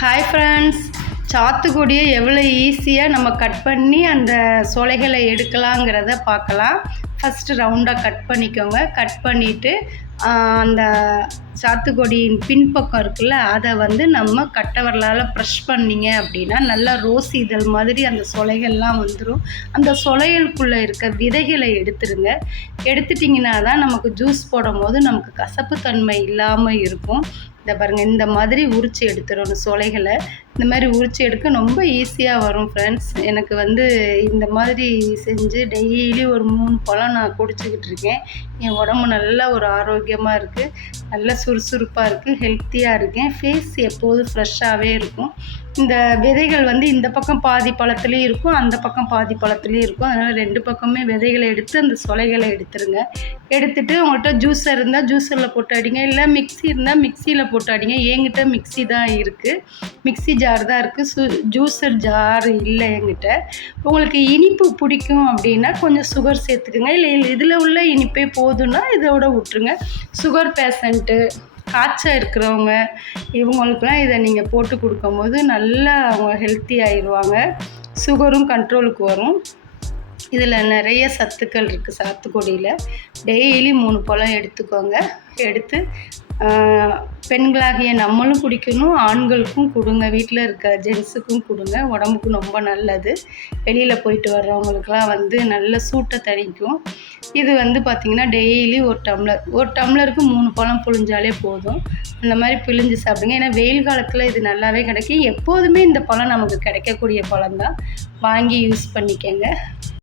Hi friends, சாத்துக்குடியை எவ்வளோ ஈஸியாக நம்ம கட் பண்ணி அந்த சொலைகளை எடுக்கலாங்கிறத பார்க்கலாம். ஃபஸ்ட்டு ரவுண்டாக கட் பண்ணிக்கோங்க. கட் பண்ணிவிட்டு அந்த சாத்துக்குடியின் பின்பக்கம் இருக்குல்ல, அதை நம்ம கட்டை விரலால் ப்ரெஷ் பண்ணிங்க அப்படின்னா நல்லா ரோஸ் இதழ் மாதிரி அந்த சொலைகள்லாம் வந்துடும். அந்த சொலைகளுக்குள்ளே இருக்க விதைகளை எடுத்துருங்க. எடுத்துட்டிங்கன்னா தான் நமக்கு ஜூஸ் போடும் போது நமக்கு கசப்புத்தன்மை இல்லாமல் இருக்கும். இதை பாருங்கள், இந்த மாதிரி உரித்து எடுத்துடணும் சொலைகளை. இந்த மாதிரி உரித்து எடுக்க ரொம்ப ஈஸியாக வரும் ஃப்ரெண்ட்ஸ். எனக்கு இந்த மாதிரி செஞ்சு டெய்லி ஒரு 3 பழம் நான் குடிச்சிக்கிட்டு இருக்கேன். என் உடம்பு நல்லா ஒரு ஆரோக்கியமாக இருக்குது, நல்லா சுறுசுறுப்பாக இருக்குது, ஹெல்த்தியாக இருக்கேன். ஃபேஸ் எப்போதும் ஃப்ரெஷ்ஷாகவே இருக்கும். இந்த விதைகள் இந்த பக்கம் பாதி பழத்துலேயும் இருக்கும், அந்த பக்கம் பாதி பழத்துலேயும் இருக்கும். அதனால் 2 பக்கமே விதைகளை எடுத்து அந்த சொலைகளை எடுத்துருங்க. எடுத்துகிட்டு உங்கள்கிட்ட ஜூஸர் இருந்தால் ஜூஸரில் போட்டு அடிங்க, இல்லை மிக்ஸி இருந்தால் மிக்சியில் போட்டு அடிங்க. என்கிட்ட மிக்ஸி தான் இருக்குது, மிக்ஸி ஜார் தான் இருக்குது, ஜூஸர் ஜார் இல்லை என்கிட்ட. உங்களுக்கு இனிப்பு பிடிக்கும் அப்படின்னா கொஞ்சம் சுகர் சேர்த்துக்குங்க, இல்லை இதில் உள்ள இனிப்பே போதுன்னா இதோட விட்டுருங்க. சுகர் பேஷண்ட்டு, காய்ச்சல் இருக்கிறவங்க, இவங்களுக்குலாம் இதை நீங்கள் போட்டு கொடுக்கும்போது நல்லா அவங்க ஹெல்த்தி ஆயிடுவாங்க. சுகரும் கண்ட்ரோலுக்கு வரும். இதில் நிறைய சத்துக்கள் இருக்குது சாத்துக்குடியில். டெய்லி 3 பழம் எடுத்துக்கோங்க. எடுத்து பெண்களாகிய நம்மளும் குடிக்கணும், ஆண்களுக்கும் கொடுங்க, வீட்டில் இருக்க ஜென்ஸுக்கும் கொடுங்க. உடம்புக்கு ரொம்ப நல்லது. வெளியில் போயிட்டு வர்றவங்களுக்குலாம் நல்ல சூட்டை தணிக்கும். இது பார்த்திங்கன்னா டெய்லி ஒரு டம்ளருக்கு 3 பழம் புழிஞ்சாலே போதும். அந்த மாதிரி பிழிஞ்சு சாப்பிடுங்க. ஏன்னா வெயில் காலத்தில் இது நல்லாவே கிடைக்கும். எப்போதுமே இந்த பழம் நமக்கு கிடைக்கக்கூடிய பழம் தான். வாங்கி யூஸ் பண்ணிக்கங்க.